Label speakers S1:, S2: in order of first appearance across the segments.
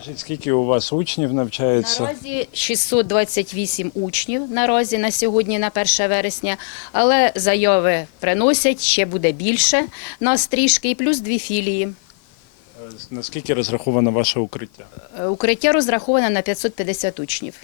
S1: Скажіть, скільки у вас учнів навчається?
S2: Наразі 628 учнів наразі на сьогодні, на 1 вересня, але заяви приносять, ще буде більше нас трішки, і плюс дві філії.
S1: Е, Наскільки розраховано ваше укриття?
S2: Е, Укриття розраховане на 550 учнів.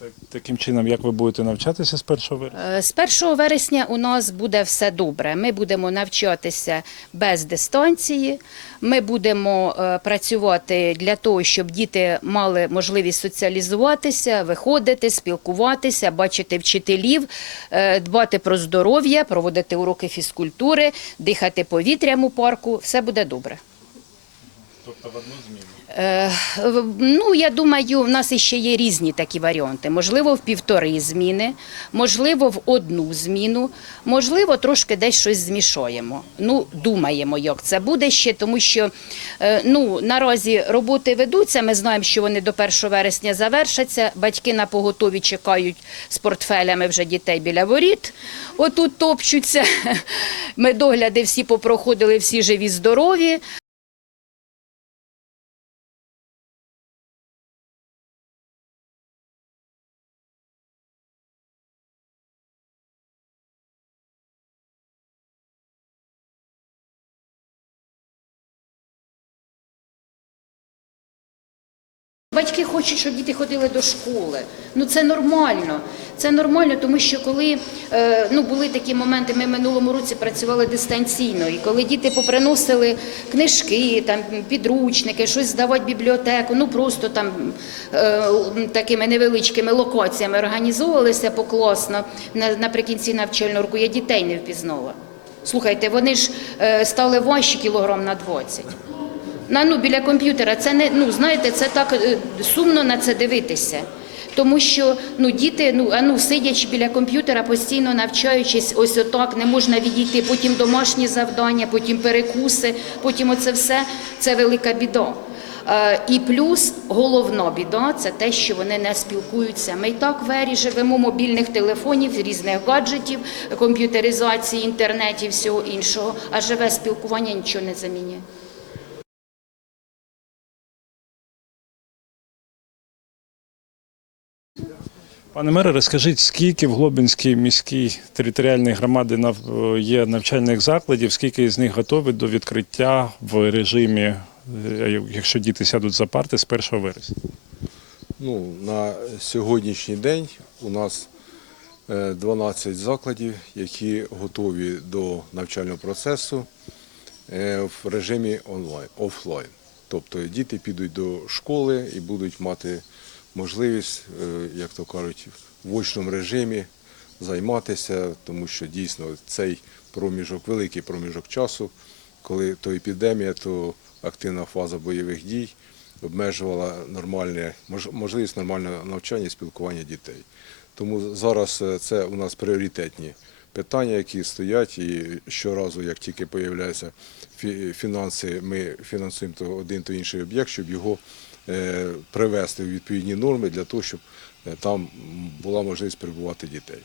S1: Так, таким чином, як ви будете навчатися з 1 вересня?
S2: Е, З 1 вересня у нас буде все добре. Ми будемо навчатися без дистанції. Ми будемо е, працювати для того, щоб діти мали можливість соціалізуватися, виходити, спілкуватися, бачити вчителів, е, дбати про здоров'я, проводити уроки фізкультури, дихати повітрям у парку. Все буде добре.
S1: Тобто в одну зміну.
S2: Е, Ну, я думаю, в нас іще є різні такі варіанти. Можливо, в півтори зміни, можливо, в одну зміну, можливо, трошки десь щось змішаємо. Ну, думаємо, як це буде ще, тому що е, ну, наразі роботи ведуться. Ми знаємо, що вони до 1 вересня завершаться. Батьки на поготові чекають з портфелями вже дітей біля воріт. Отут топчуться. Ми догляди всі попроходили, всі живі, здорові. Батьки хочуть, щоб діти ходили до школи. Ну це нормально. Це нормально, тому що коли е, ну були такі моменти, ми минулому році працювали дистанційно, і коли діти поприносили книжки, там підручники, щось здавати в бібліотеку, ну просто там е, такими невеличкими локаціями організовувалися покласно на, наприкінці навчального року. Я дітей не впізнала. Слухайте, вони ж е, стали важчі кілограм на 20. На ну біля комп'ютера це не ну знаєте, це так е, сумно на це дивитися. Тому що ну діти, ну а ну сидячи біля комп'ютера, постійно навчаючись, ось отак не можна відійти. Потім домашні завдання, потім перекуси, потім оце все це велика біда. Е, І плюс головна біда це те, що вони не спілкуються. Ми й так в ері живемо мобільних телефонів, різних гаджетів, комп'ютеризації, інтернетів, всього іншого. А живе спілкування нічого не замінює.
S1: Пане мере, розкажіть, скільки в Глобинській міській територіальній громаді є навчальних закладів, скільки з них готові до відкриття в режимі, е, якщо діти сядуть за парти з 1 вересня?
S3: Ну, на сьогоднішній день у нас е, 12 закладів, які готові до навчального процесу е, в режимі онлайн, офлайн. Тобто діти підуть до школи і будуть мати можливість, е, як то кажуть, в очному режимі займатися, тому що дійсно цей проміжок, великий проміжок часу, коли то епідемія, то активна фаза бойових дій обмежувала нормальне, можливість нормального навчання і спілкування дітей. Тому зараз е, це у нас пріоритетні питання, які стоять, і щоразу, як тільки з'являються фінанси, ми фінансуємо то один то інший об'єкт, щоб його привести в відповідні норми для того, щоб е, там була можливість перебувати дітей.